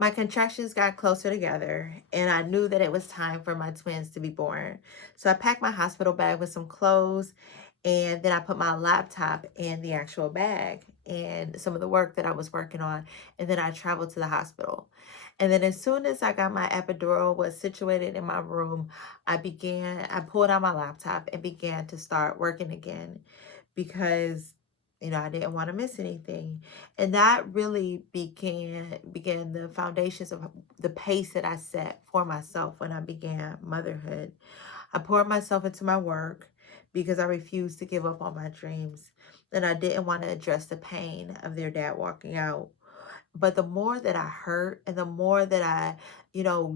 My contractions got closer together, and I knew that it was time for my twins to be born. So I packed my hospital bag with some clothes, and then I put my laptop in the actual bag and some of the work that I was working on. And then I traveled to the hospital. And then as soon as I got my epidural was situated in my room, I pulled out my laptop and began to start working again because I didn't want to miss anything. And that really began the foundations of the pace that I set for myself when I began motherhood. I poured myself into my work because I refused to give up on my dreams. And I didn't want to address the pain of their dad walking out. But the more that I hurt and the more that I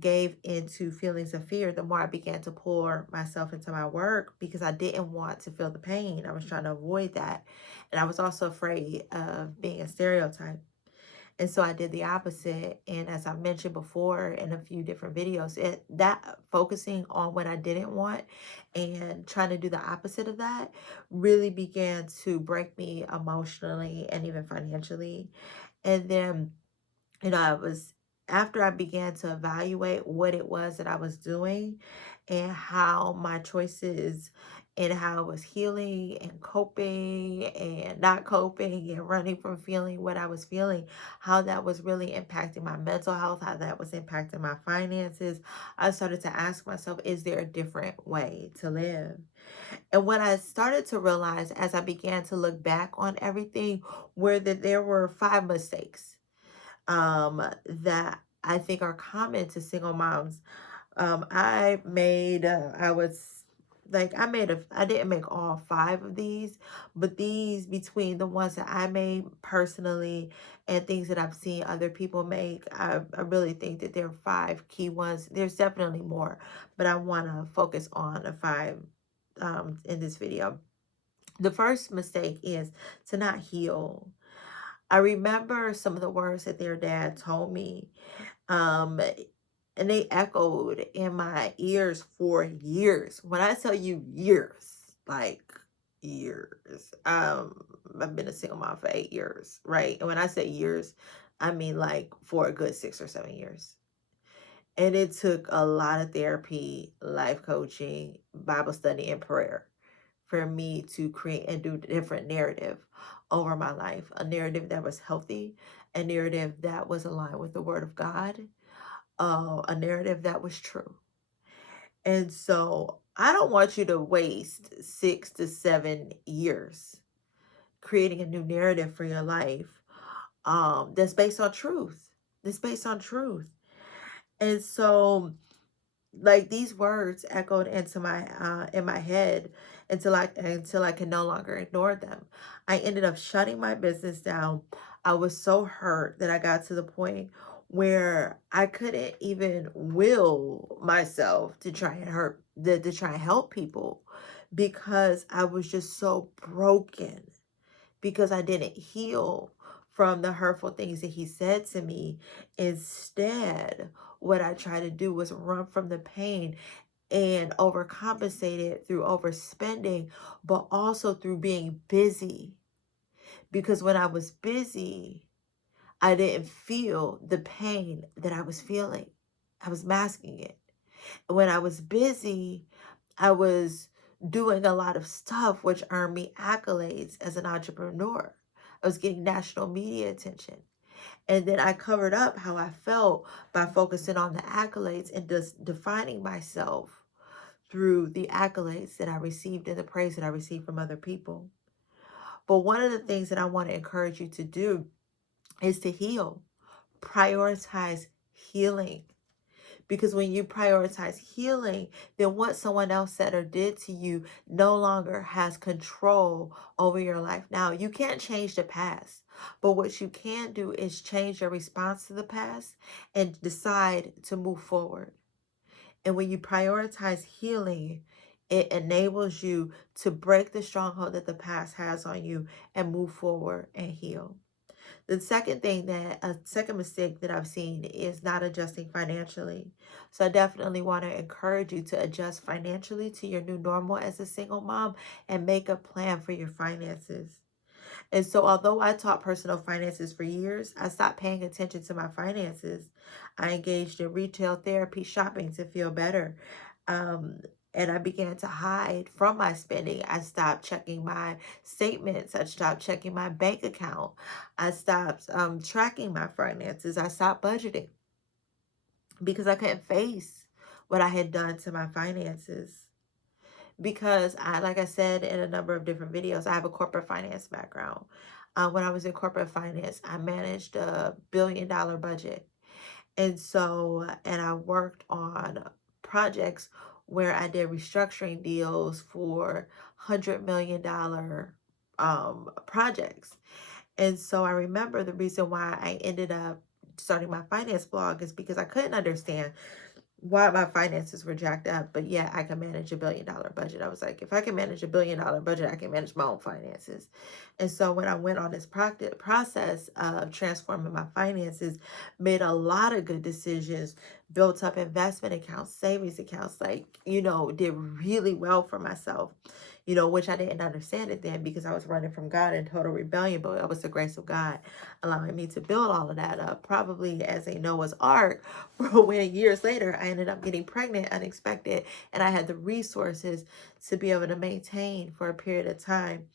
gave into feelings of fear, the more I began to pour myself into my work because I didn't want to feel the pain. I was trying to avoid that. And I was also afraid of being a stereotype. And so I did the opposite. And as I mentioned before in a few different videos, that focusing on what I didn't want and trying to do the opposite of that really began to break me emotionally and even financially. And then I was after I began to evaluate what it was that I was doing and how my choices and how I was healing and coping and not coping and running from feeling what I was feeling, how that was really impacting my mental health, how that was impacting my finances. I started to ask myself, is there a different way to live? And what I started to realize as I began to look back on everything were that there were five mistakes that I think are common to single moms. I was like, I didn't make all five of these, but these between the ones that I made personally and things that I've seen other people make, I really think that there are five key ones. There's definitely more, but I want to focus on the five in this video. The first mistake is to not heal. I remember some of the words that their dad told me, um, and they echoed in my ears for years. When I tell you years, like years, I've been a single mom for 8 years, right? And when I say years, I mean like for a good 6 or 7 years. And it took a lot of therapy, life coaching, Bible study, and prayer for me to create and do a different narrative over my life, a narrative that was healthy, a narrative that was aligned with the word of God, a narrative that was true. And so I don't want you to waste 6 to 7 years creating a new narrative for your life that's based on truth. That's based on truth. And so like these words echoed into my in my head until I could no longer ignore them. I ended up shutting my business down. I was so hurt that I got to the point where I couldn't even will myself to try and to try and help people because I was just so broken because I didn't heal from the hurtful things that he said to me. Instead, what I tried to do was run from the pain and overcompensate it through overspending, but also through being busy. Because when I was busy, I didn't feel the pain that I was feeling. I was masking it. When I was busy, I was doing a lot of stuff which earned me accolades as an entrepreneur. I was getting national media attention. And then I covered up how I felt by focusing on the accolades and just defining myself through the accolades that I received and the praise that I received from other people. But one of the things that I want to encourage you to do is to heal. Prioritize healing. Because when you prioritize healing, then what someone else said or did to you no longer has control over your life. Now, you can't change the past, but what you can do is change your response to the past and decide to move forward. And when you prioritize healing, it enables you to break the stronghold that the past has on you and move forward and heal. A second mistake that I've seen is not adjusting financially. So I definitely want to encourage you to adjust financially to your new normal as a single mom and make a plan for your finances. And so, although I taught personal finances for years, I stopped paying attention to my finances. I engaged in retail therapy shopping to feel better. Um, and I began to hide from my spending. I stopped checking my statements. I stopped checking my bank account. I stopped tracking my finances. I stopped budgeting because I couldn't face what I had done to my finances. Because like I said in a number of different videos, I have a corporate finance background. When I was in corporate finance, I managed a $1 billion budget. And so, and I worked on projects where I did restructuring deals for $100 million projects. And so I remember the reason why I ended up starting my finance blog is because I couldn't understand why my finances were jacked up, but yeah, I can manage a $1 billion budget. I was like, if I can manage a $1 billion budget, I can manage my own finances. And so when I went on this process of transforming my finances, made a lot of good decisions, built up investment accounts, savings accounts, like, did really well for myself, which I didn't understand it then because I was running from God in total rebellion, but it was the grace of God allowing me to build all of that up, probably as a Noah's Ark. But when years later I ended up getting pregnant unexpected, and I had the resources to be able to maintain for a period of time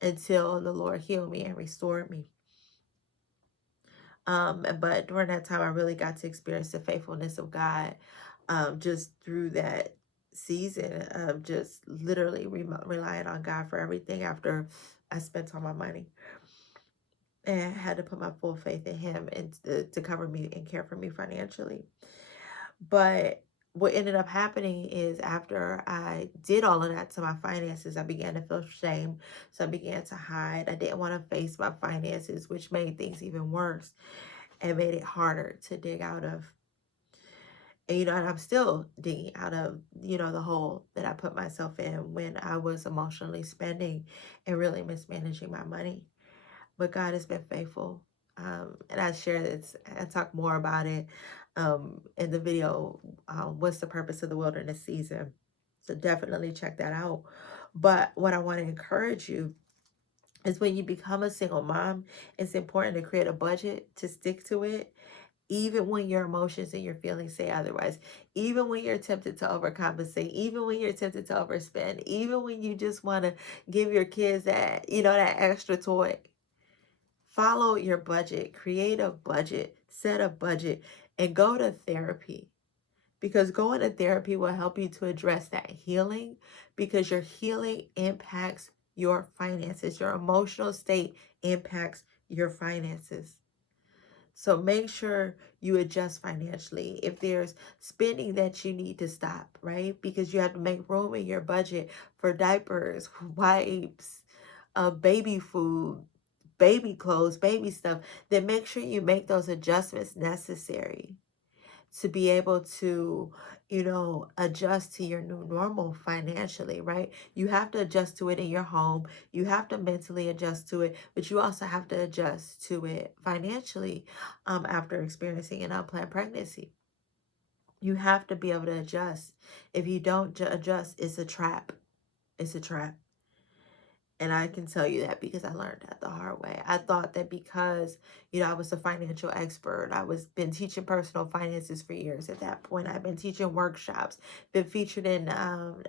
until the Lord healed me and restored me. But during that time, I really got to experience the faithfulness of God, just through that season of just literally relying on God for everything after I spent all my money. And I had to put my full faith in Him and to cover me and care for me financially. But what ended up happening is after I did all of that to my finances, I began to feel shame. So I began to hide. I didn't want to face my finances, which made things even worse and made it harder to dig out of. And I'm still digging out of, the hole that I put myself in when I was emotionally spending and really mismanaging my money. But God has been faithful. And I share this, I talk more about it in the video, What's the Purpose of the Wilderness Season? So definitely check that out. But what I want to encourage you is when you become a single mom, it's important to create a budget, to stick to it, even when your emotions and your feelings say otherwise, even when you're tempted to overcompensate, even when you're tempted to overspend, even when you just want to give your kids that, that extra toy. Follow your budget, create a budget, set a budget, and go to therapy. Because going to therapy will help you to address that healing, because your healing impacts your finances. Your emotional state impacts your finances. So make sure you adjust financially. If there's spending that you need to stop, right? Because you have to make room in your budget for diapers, wipes, baby food, baby clothes, baby stuff, then make sure you make those adjustments necessary to be able to, adjust to your new normal financially, right? You have to adjust to it in your home. You have to mentally adjust to it, but you also have to adjust to it financially after experiencing an unplanned pregnancy. You have to be able to adjust. If you don't adjust, it's a trap. It's a trap. And I can tell you that because I learned that the hard way. I thought that because, I was a financial expert, been teaching personal finances for years. At that point, I've been teaching workshops, been featured in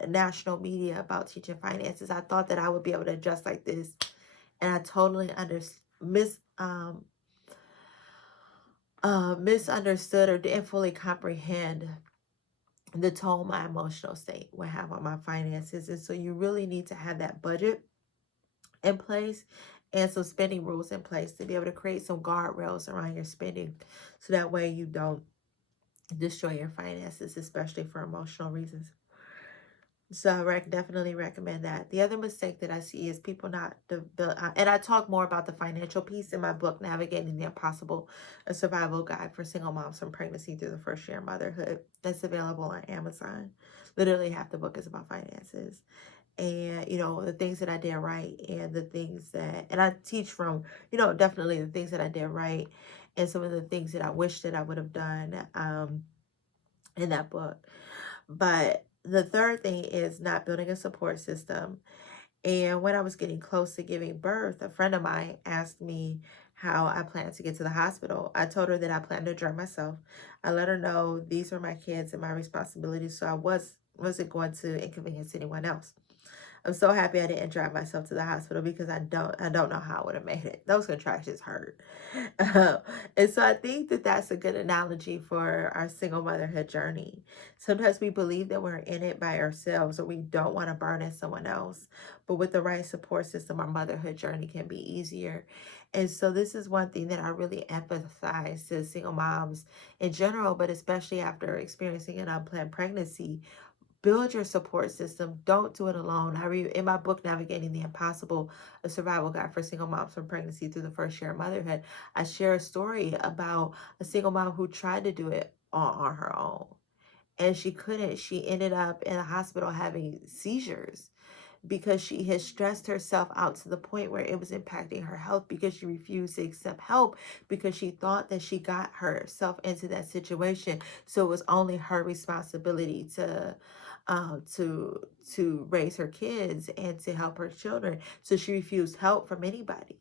national media about teaching finances. I thought that I would be able to adjust like this. And I totally misunderstood or didn't fully comprehend the toll my emotional state would have on my finances. And so you really need to have that budget in place and some spending rules in place to be able to create some guardrails around your spending, so that way you don't destroy your finances, especially for emotional reasons. So I definitely recommend that. The other mistake that I see is people not and I talk more about the financial piece in my book, Navigating the Impossible, a survival guide for single moms from pregnancy through the first year of motherhood. That's available on Amazon. Literally half the book is about finances. And the things that I did right, and the things that, and I teach from, definitely the things that I did right, and some of the things that I wish that I would have done in that book. But the third thing is not building a support system. And when I was getting close to giving birth, a friend of mine asked me how I planned to get to the hospital. I told her that I planned to drive myself. I let her know these are my kids and my responsibilities, so I wasn't going to inconvenience anyone else. I'm so happy I didn't drive myself to the hospital because I don't know how I would have made it. Those contractions hurt. Um, and so I think that that's a good analogy for our single motherhood journey. Sometimes we believe that we're in it by ourselves or we don't want to burden someone else. But with the right support system, our motherhood journey can be easier. And so this is one thing that I really emphasize to single moms in general, but especially after experiencing an unplanned pregnancy. Build your support system. Don't do it alone. I read in my book, Navigating the Impossible, a survival guide for single moms from pregnancy through the first year of motherhood. I share a story about a single mom who tried to do it on her own. And she couldn't. She ended up in a hospital having seizures because she had stressed herself out to the point where it was impacting her health because she refused to accept help because she thought that she got herself into that situation. So it was only her responsibility uh, to to raise her kids and to help her children. So she refused help from anybody.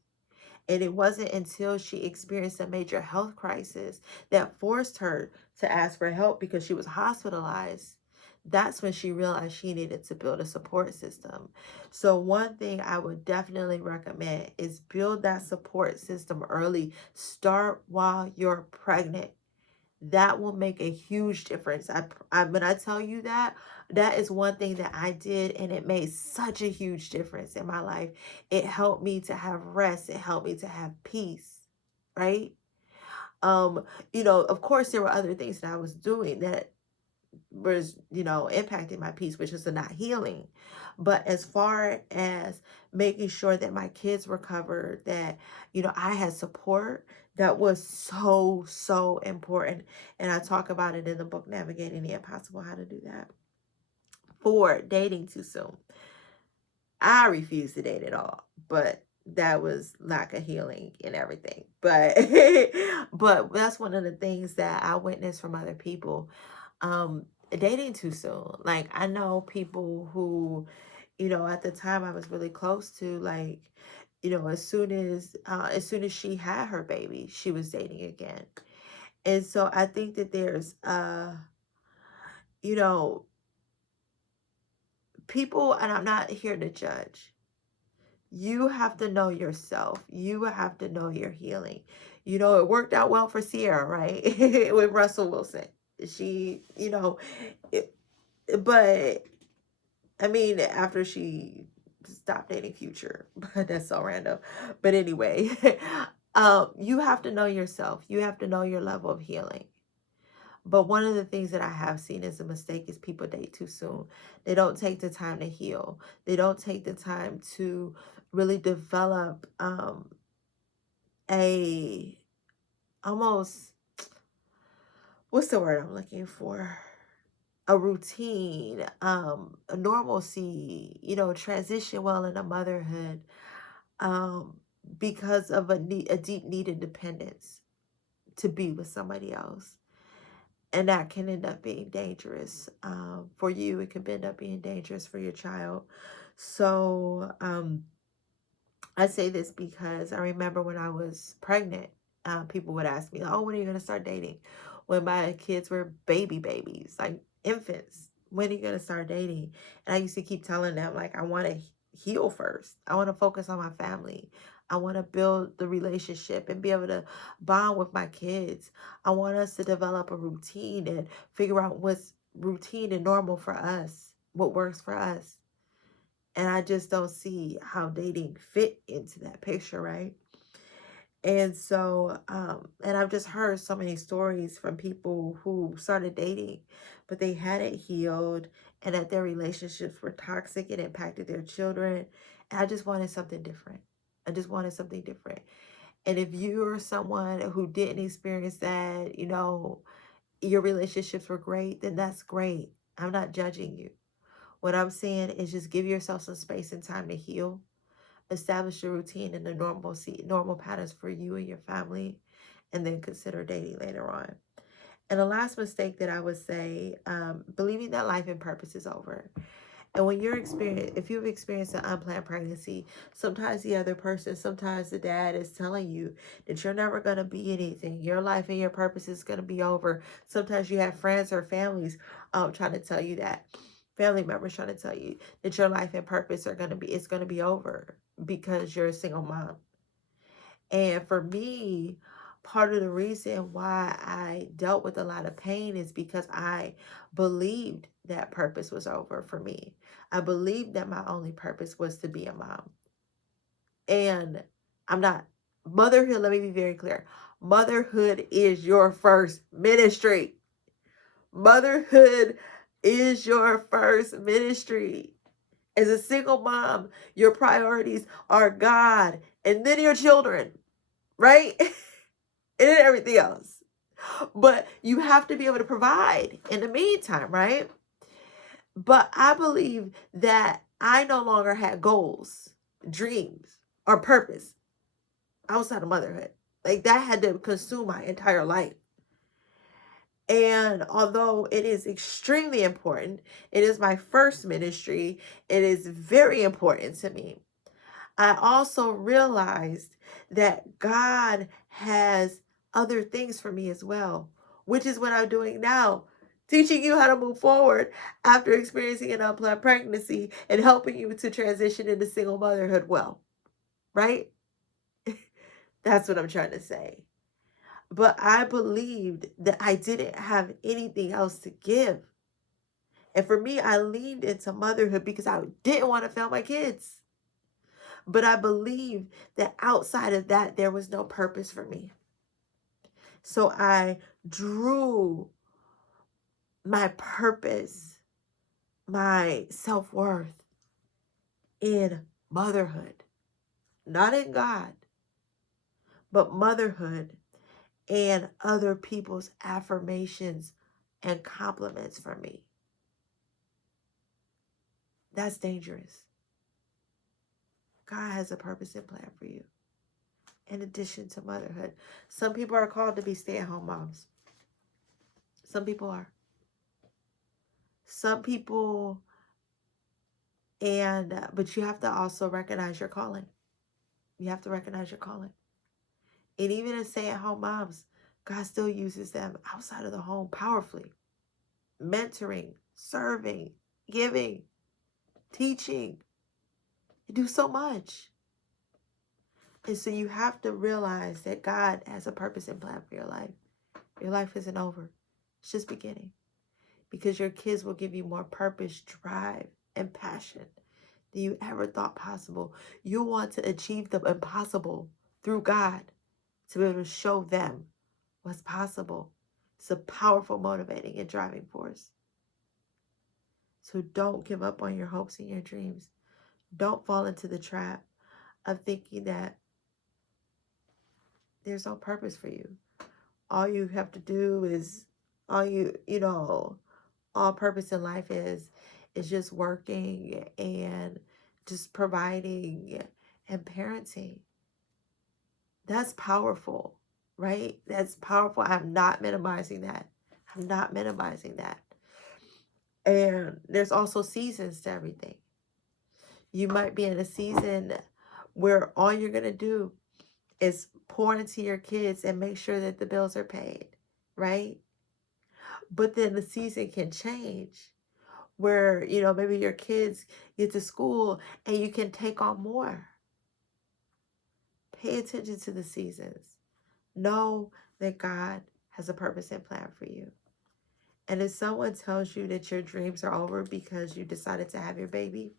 And it wasn't until she experienced a major health crisis that forced her to ask for help because she was hospitalized. That's when she realized she needed to build a support system. So, one thing I would definitely recommend is build that support system early. Start while you're pregnant. That will make a huge difference. When I tell you that, that is one thing that I did, and it made such a huge difference in my life. It helped me to have rest. It helped me to have peace, right? Um, of course, there were other things that I was doing that was, impacting my peace, which is the not healing. But as far as making sure that my kids were covered, that, I had support, that was so, so important. And I talk about it in the book, Navigating the Impossible, how to do that. For dating too soon. I refused to date at all, but that was lack of healing and everything. But but that's one of the things that I witnessed from other people. Dating too soon. Like I know people who, at the time I was really close to, like, as soon as she had her baby, she was dating again. And so I think that there's you know, people, and I'm not here to judge. You have to know yourself. You have to know your healing. It worked out well for Sierra, right? With Russell Wilson. She, it, but I mean, after she stopped dating Future, but that's so random. But anyway, you have to know yourself. You have to know your level of healing. But one of the things that I have seen as a mistake is people date too soon. They don't take the time to heal. They don't take the time to really develop a almost, what's the word I'm looking for? A routine, a normalcy, transition well into motherhood, um, because of a deep need of dependence to be with somebody else. And that can end up being dangerous for you. It can end up being dangerous for your child. So I say this because I remember when I was pregnant, people would ask me, "Oh, when are you going to start dating?" When my kids were babies, like infants, when are you going to start dating? And I used to keep telling them, like, I want to heal first. I want to focus on my family. I want to build the relationship and be able to bond with my kids. I want us to develop a routine and figure out what's routine and normal for us, what works for us. And I just don't see how dating fit into that picture, right? And so, and I've just heard so many stories from people who started dating, but they hadn't healed and that their relationships were toxic and impacted their children. And I just wanted something different. I just wanted something different. And if you're someone who didn't experience that, your relationships were great, then that's great. I'm not judging you. What I'm saying is just give yourself some space and time to heal. Establish your routine and the normal patterns for you and your family, and then consider dating later on. And the last mistake that I would say, believing that life and purpose is over. And when if you've experienced an unplanned pregnancy, sometimes the other person, sometimes the dad is telling you that you're never going to be anything. Your life and your purpose is going to be over. Sometimes you have friends or families trying to tell you that. Family members trying to tell you that your life and purpose it's going to be over because you're a single mom. And for me, part of the reason why I dealt with a lot of pain is because I believed that purpose was over for me. I believed that my only purpose was to be a mom. And I'm not. Motherhood, let me be very clear. Motherhood is your first ministry. Motherhood is your first ministry. As a single mom, your priorities are God and then your children, right? And then everything else. But you have to be able to provide in the meantime, right? But I believe that I no longer had goals, dreams, or purpose outside of motherhood. Like that had to consume my entire life. And although it is extremely important, it is my first ministry, it is very important to me. I also realized that God has other things for me as well, which is what I'm doing now, teaching you how to move forward after experiencing an unplanned pregnancy and helping you to transition into single motherhood well, right? That's what I'm trying to say. But I believed that I didn't have anything else to give. And for me, I leaned into motherhood because I didn't want to fail my kids. But I believed that outside of that, there was no purpose for me. So I drew my purpose, my self-worth in motherhood, not in God, but motherhood and other people's affirmations and compliments for me. That's dangerous. God has a purpose and plan for you. In addition to motherhood, some people are called to be stay-at-home moms. Some people are. Some people, but you have to also recognize your calling. You have to recognize your calling. And even as stay-at-home moms, God still uses them outside of the home powerfully. Mentoring, serving, giving, teaching. You do so much. And so you have to realize that God has a purpose and plan for your life. Your life isn't over. It's just beginning. Because your kids will give you more purpose, drive, and passion than you ever thought possible. You want to achieve the impossible through God to be able to show them what's possible. It's a powerful, motivating, and driving force. So don't give up on your hopes and your dreams. Don't fall into the trap of thinking that there's no purpose for you. All you have to do is, all purpose in life is just working and just providing and parenting. That's powerful, right? That's powerful. I'm not minimizing that. I'm not minimizing that. And there's also seasons to everything. You might be in a season where all you're going to do is pour into your kids and make sure that the bills are paid, right? But then the season can change where, maybe your kids get to school and you can take on more. Pay attention to the seasons. Know that God has a purpose and plan for you. And if someone tells you that your dreams are over because you decided to have your baby,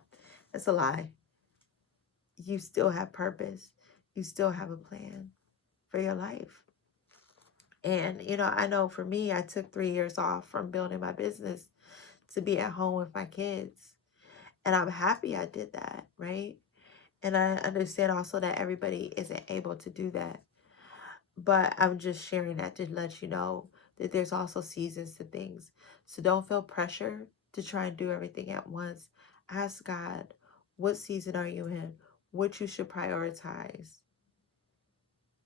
that's a lie. You still have purpose. You still have a plan for your life. And, I know for me, I took 3 years off from building my business to be at home with my kids. And I'm happy I did that, right? And I understand also that everybody isn't able to do that. But I'm just sharing that to let you know that there's also seasons to things. So don't feel pressure to try and do everything at once. Ask God, what season are you in? What you should prioritize?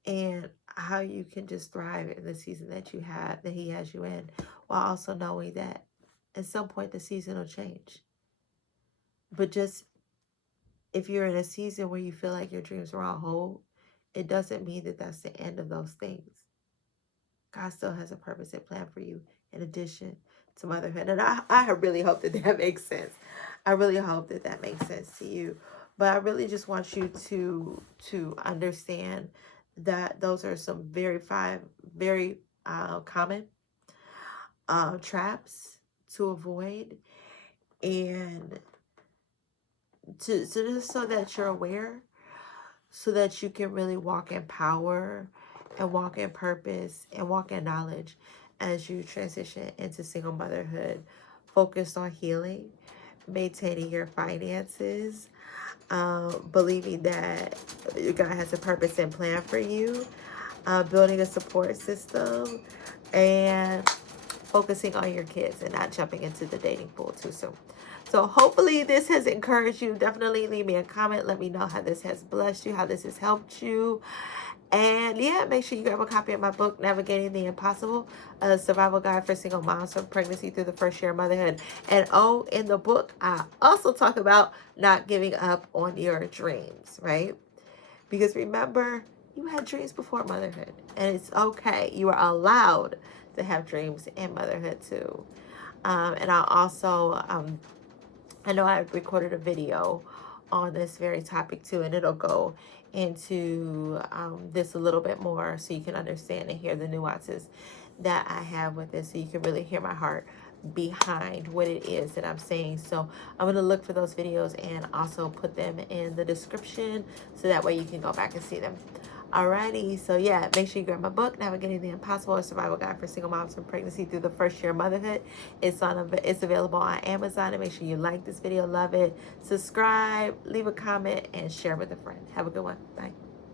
And how you can just thrive in the season that He has you in, while also knowing that at some point the season will change. But just if you're in a season where you feel like your dreams are on hold, it doesn't mean that that's the end of those things. God still has a purpose and plan for you in addition to motherhood. And I really hope that that makes sense. I really hope that that makes sense to you. But I really just want you to understand that those are some very common traps to avoid, and just so that you're aware, so that you can really walk in power and walk in purpose and walk in knowledge as you transition into single motherhood, focused on healing, maintaining your finances, believing that God has a purpose and plan for you, building a support system, and focusing on your kids and not jumping into the dating pool too soon. So hopefully this has encouraged you. Definitely leave me a comment. Let me know how this has blessed you, how this has helped you. And yeah, make sure you grab a copy of my book, Navigating the Impossible, a survival guide for single moms from pregnancy through the first year of motherhood. And oh, in the book, I also talk about not giving up on your dreams, right? Because remember, you had dreams before motherhood, and it's okay. You are allowed to have dreams in motherhood too. And I also, I know I recorded a video on this very topic too, and it'll go into this a little bit more so you can understand and hear the nuances that I have with this, so you can really hear my heart behind what it is that I'm saying. So I'm going to look for those videos and also put them in the description so that way you can go back and see them. Alrighty, so yeah, make sure you grab my book, Navigating the Impossible, a survival guide for single moms from pregnancy through the first year of motherhood. It's available on Amazon, and make sure you like this video, love it, subscribe, leave a comment, and share with a friend. Have a good one. Bye.